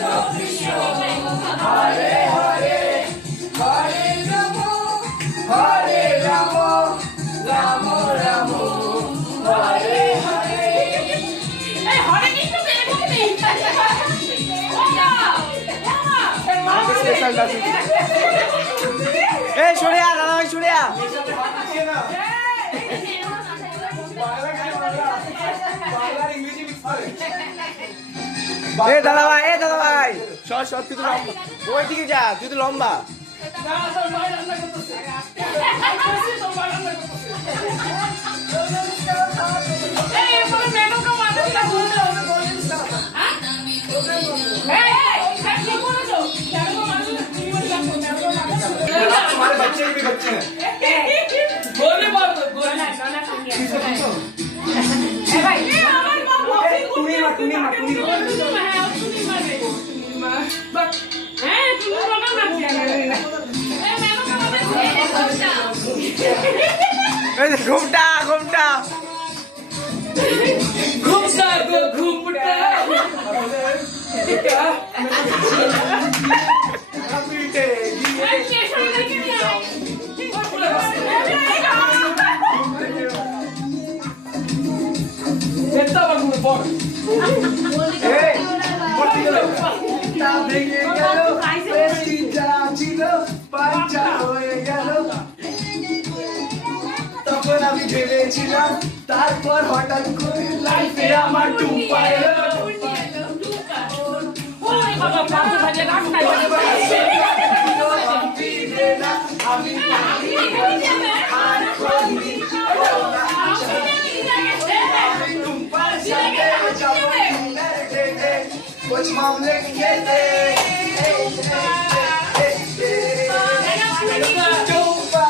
কৃষ্ণ হরে হরে হরে রাম রাম রাম হরে হরে। এই হরে কৃষ্ণ এই সরে আ দাদা ভাই সরে আ দাদা ভাই সর সর তুই তো লম্বা ওই দিকে যা তুই তো লম্বা ঘুমটা ঘুমটা ঘুমটা গো ঘুমটা তখন আমি ভেবেছিলাম তারপর হঠাৎ করে লাইফে আমার টুম্পা এলো আমি টুম্পার সাথে যাবো कुछ मामले खेलते टुम्पा